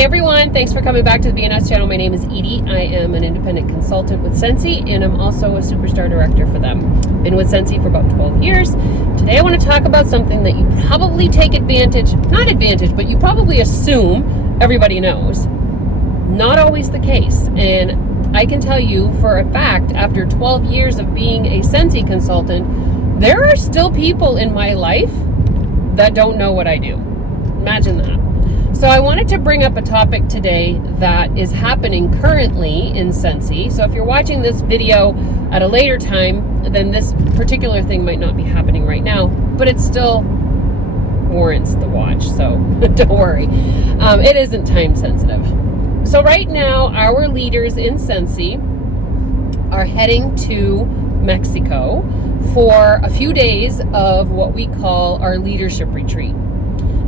Hey everyone, thanks for coming back to the BNS channel. My name is Edie. I am an independent consultant with Scentsy, and I'm also a superstar director for them. Been with Scentsy for about 12 years. Today I want to talk about something that you probably take advantage, not advantage, but you probably assume everybody knows. Not always the case. And I can tell you for a fact, after 12 years of being a Scentsy consultant, there are still people in my life that don't know what I do. Imagine that. So I wanted to bring up a topic today that is happening currently in Scentsy. So if you're watching this video at a later time, then this particular thing might not be happening right now, but it still warrants the watch. So don't worry. It isn't time sensitive. So right now, our leaders in Scentsy are heading to Mexico for a few days of what we call our leadership retreat.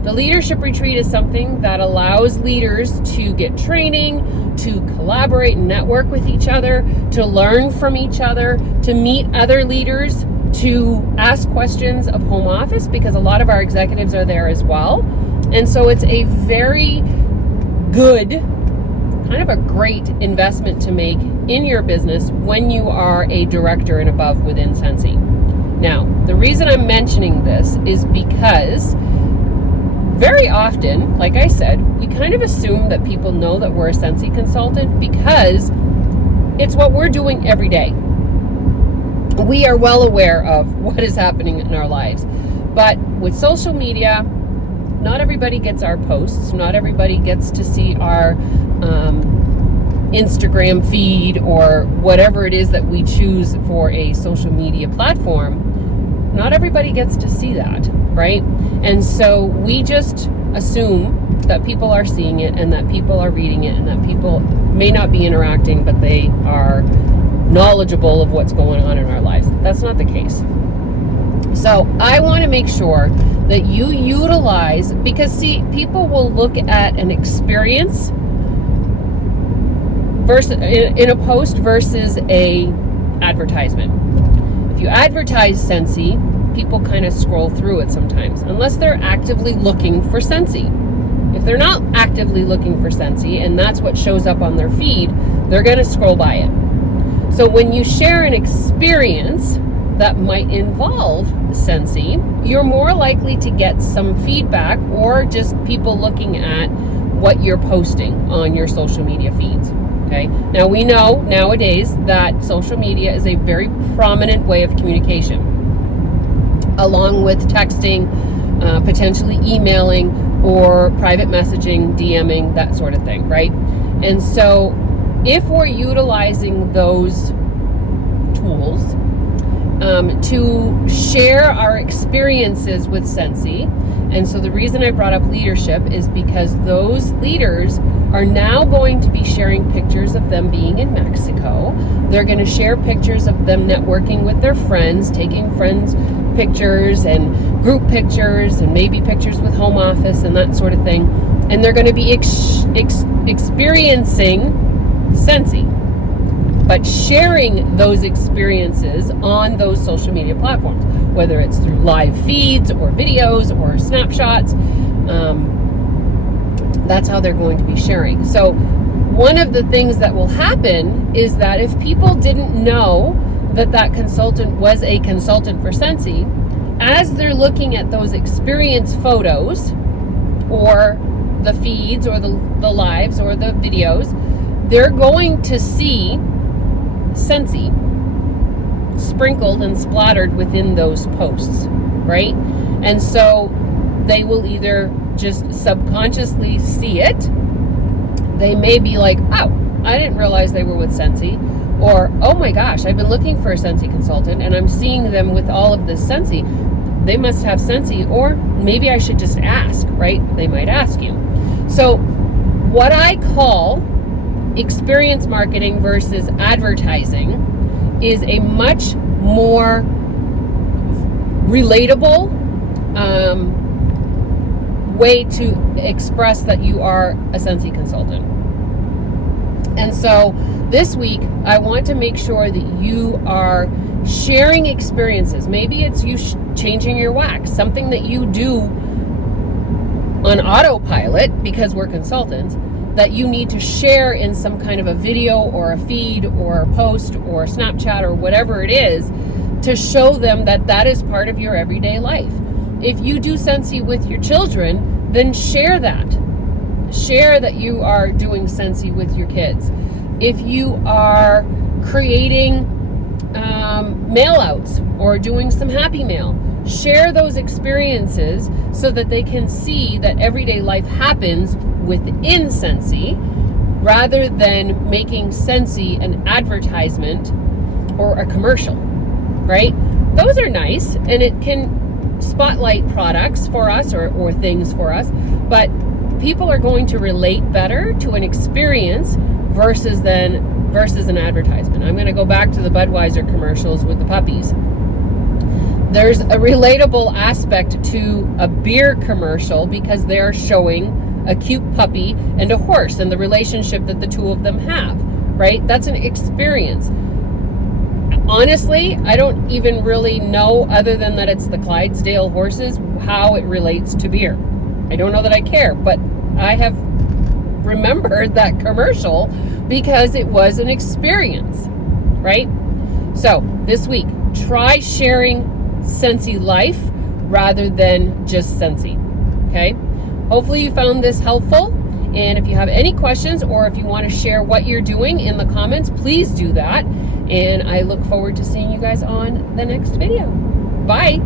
The leadership retreat is something that allows leaders to get training, to collaborate and network with each other, to learn from each other, to meet other leaders, to ask questions of home office, because a lot of our executives are there as well. And so it's a very good, kind of a great investment to make in your business when you are a director and above within Scentsy. Now, the reason I'm mentioning this is because very often, like I said, we kind of assume that people know that we're a Scentsy consultant because it's what we're doing every day. We are well aware of what is happening in our lives. But with social media, not everybody gets our posts. Not everybody gets to see our Instagram feed or whatever it is that we choose for a social media platform. Not everybody gets to see that, right? And so we just assume that people are seeing it and that people are reading it and that people may not be interacting, but they are knowledgeable of what's going on in our lives. That's not the case. So I want to make sure that you utilize, because see, people will look at an experience versus in a post versus a advertisement. If you advertise Scentsy, people kind of scroll through it sometimes, unless they're actively looking for Scentsy. If they're not actively looking for Scentsy, and that's what shows up on their feed, they're going to scroll by it. So when you share an experience that might involve Scentsy, you're more likely to get some feedback or just people looking at what you're posting on your social media feeds. Okay. Now we know nowadays that social media is a very prominent way of communication, along with texting, potentially emailing, or private messaging, DMing, that sort of thing, right? And so if we're utilizing those tools to share our experiences with Scentsy, and so the reason I brought up leadership is because those leaders are now going to be sharing pictures of them being in Mexico. They're going to share pictures of them networking with their friends, taking friends' pictures and group pictures and maybe pictures with home office and that sort of thing. And they're going to be experiencing Scentsy, but sharing those experiences on those social media platforms, whether it's through live feeds or videos or snapshots. That's how they're going to be sharing. So one of the things that will happen is that if people didn't know that that consultant was a consultant for Scentsy, as they're looking at those experience photos or the feeds or the lives or the videos, they're going to see Scentsy sprinkled and splattered within those posts, right? And so they will either just subconsciously see it. They may be like, oh, I didn't realize they were with Scentsy. Or, oh my gosh, I've been looking for a Scentsy consultant and I'm seeing them with all of this Scentsy. They must have Scentsy, or maybe I should just ask, right? They might ask you. So what I call experience marketing versus advertising is a much more relatable way to express that you are a Scentsy consultant. And so this week, I want to make sure that you are sharing experiences. Maybe it's you changing your wax, something that you do on autopilot because we're consultants. that you need to share in some kind of a video or a feed or a post or Snapchat or whatever it is, to show them that that is part of your everyday life. If you do Scentsy with your children, then share that. Share that you are doing Scentsy with your kids. If you are creating mail outs or doing some happy mail, share those experiences so that they can see that everyday life happens within Scentsy, rather than making Scentsy an advertisement or a commercial, right? Those are nice, and it can spotlight products for us or things for us, but people are going to relate better to an experience versus an advertisement. I'm going to go back to the Budweiser commercials with the puppies. There's a relatable aspect to a beer commercial because they're showing a cute puppy and a horse and the relationship that the two of them have, right? That's an experience. Honestly, I don't even really know, other than that it's the Clydesdale horses, how it relates to beer. I don't know that I care, but I have remembered that commercial because it was an experience, right? So this week, try sharing Scentsy life rather than just Scentsy, okay? Hopefully you found this helpful, and if you have any questions or if you want to share what you're doing in the comments, please do that, and I look forward to seeing you guys on the next video. Bye!